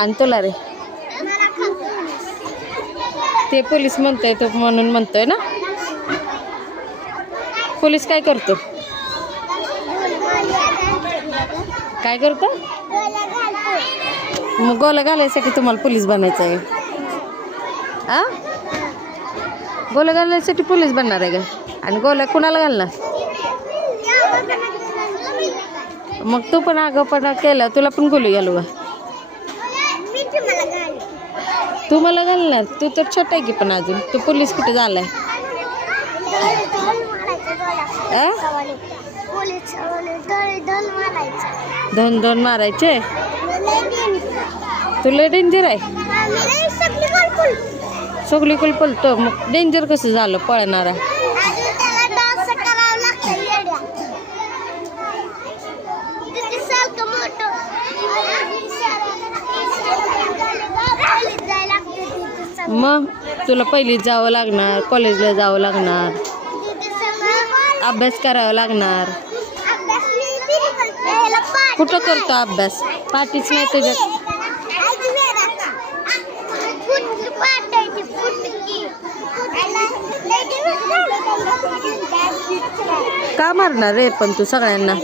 आणि तुला रे ते पोलीस म्हणतोय तो म्हणून म्हणतोय ना. पोलीस काय करतो? काय करतो? मग गोला घालायसाठी तुम्हाला पोलीस बनायचं आहे आ? गोला घालण्यासाठी पोलीस बनणार आहे का? आणि गोला कुणाला घालणार? मग तू पण आगाऊपणा केला, तुला पण गोली घालू का? तू मला घालणार? तू तर छोटा आहे की पण अजून. तू पोलीस कुठे झालाय? दोन मारायचे? तुला डेंजर आहे? सगळी कुल पळतो. मग डेंजर कसं झालं पळणारा? मग तुला पहिलीच जावं लागणार, कॉलेजला जावं लागणार, अभ्यास करावा लागणार. कुठं करतो अभ्यास? पाठीच नाही तुझ्यात. का मारणार रे पण तू सगळ्यांना?